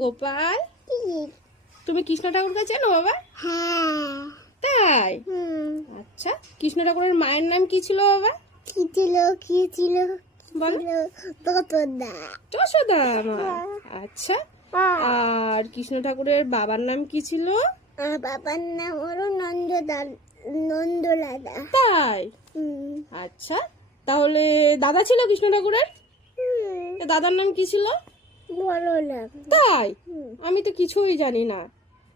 গোপাল, তুমি কৃষ্ণ ঠাকুরকে চেনো বাবা? হ্যাঁ। তাই? আচ্ছা, কৃষ্ণ ঠাকুরের মায়ের নাম কি ছিল বাবা? কি ছিল বলো। যশোদা। যশোদা মা। আচ্ছা, আর কৃষ্ণ ঠাকুরের বাবার নাম কি ছিল? বাবার নাম হলো নন্দলাদা। তাই? আচ্ছা, তাহলে দাদা ছিল কৃষ্ণ ঠাকুরের? দাদার নাম কি ছিল? বলরাম। তাই? আমি তো কিছুই জানি না।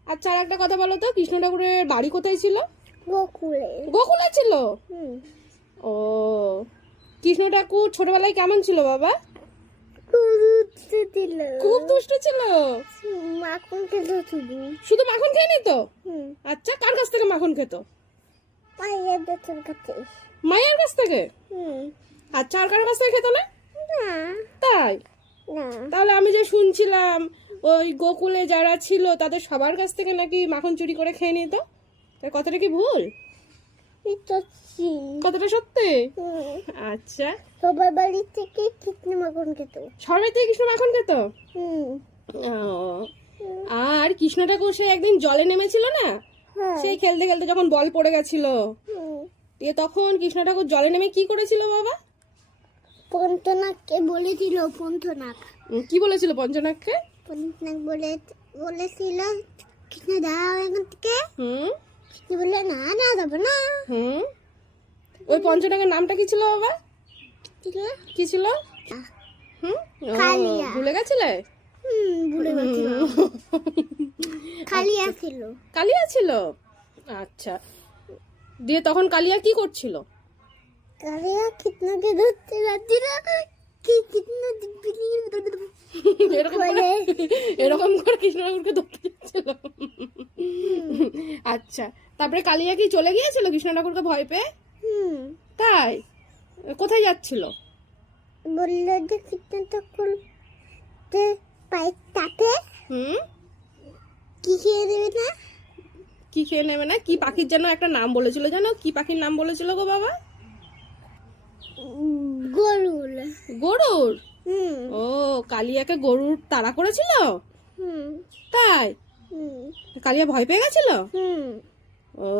আচ্ছা, আর একটা কথা বলো তো, কৃষ্ণ ঠাকুরের বাড়ি কোথায় ছিল? গোকুলে। গোকুলে ছিল? ও, কৃষ্ণ ঠাকুর ছোটবেলায় কেমন ছিল বাবা? খুব দুষ্ট ছিল? মাখন খেত শুধু। শুধু মাখন খেয়ে নিত? আচ্ছা, কার কাছ থেকে মাখন খেত? মায়ের কাছ থেকে? আচ্ছা, আর কার কাছ থেকে খেত না? তাই? তাহলে আমি যে শুনছিলাম ওই গোকুলে যারা ছিল তাদের সবার কাছ থেকে নাকি মাখন চুরি করে খেয়ে নিত, তার কথাটা কি ভুল? কথাটা সত্যি? আচ্ছা, সবার বাড়ি থেকে কৃষ্ণ মাখন খেত। সবার বাড়ি থেকে কৃষ্ণ মাখন খেত? আর কৃষ্ণ ঠাকুর সে একদিন জলে নেমেছিল না, সেই খেলতে খেলতে যখন বল পড়ে গেছিল, দিয়ে তখন কৃষ্ণ ঠাকুর জলে নেমে কি করেছিল বাবা? পঞ্চনাককে বলেছিল। পঞ্চনাক কি বলেছিল পঞ্চনাককে? পঞ্চনাক বলেছিল কৃষ্ণ দাও এখান থেকে। কৃষ্ণ বললে না না যাবো না। ওই পঞ্চনাকের নামটা কি ছিল বাবা? কি ছিল? কালিয়া। ভুলে গেছিলে? ভুলে গেছিল। কালিয়া ছিল। কালিয়া ছিল? আচ্ছা, দিয়ে তখন কালিয়া কি করছিল? কালিয়া কৃষ্ণকে ধরতে যাচ্ছিল। কি কৃষ্ণ এরকম করে কৃষ্ণ ঠাকুরকে ধরতে যাচ্ছিল? আচ্ছা, তারপরে কালিয়া কি চলে গিয়েছিল কৃষ্ণ ঠাকুরকে ভয় পেয়ে? তাই? কোথায় যাচ্ছিল? বললো যে কৃষ্ণ ঠাকুর পায়ের তাতে কি খেয়ে দেবে না। কি খেয়ে নেবে না? কি পাখির যেন একটা নাম বলেছিল, জানো কি পাখির নাম বলেছিল গো বাবা? গরুর। গরুর? ও, কালিয়াকে গরুর তাড়া করেছিল? তাই? কালিয়া ভয় পেয়ে গেছিল? ও।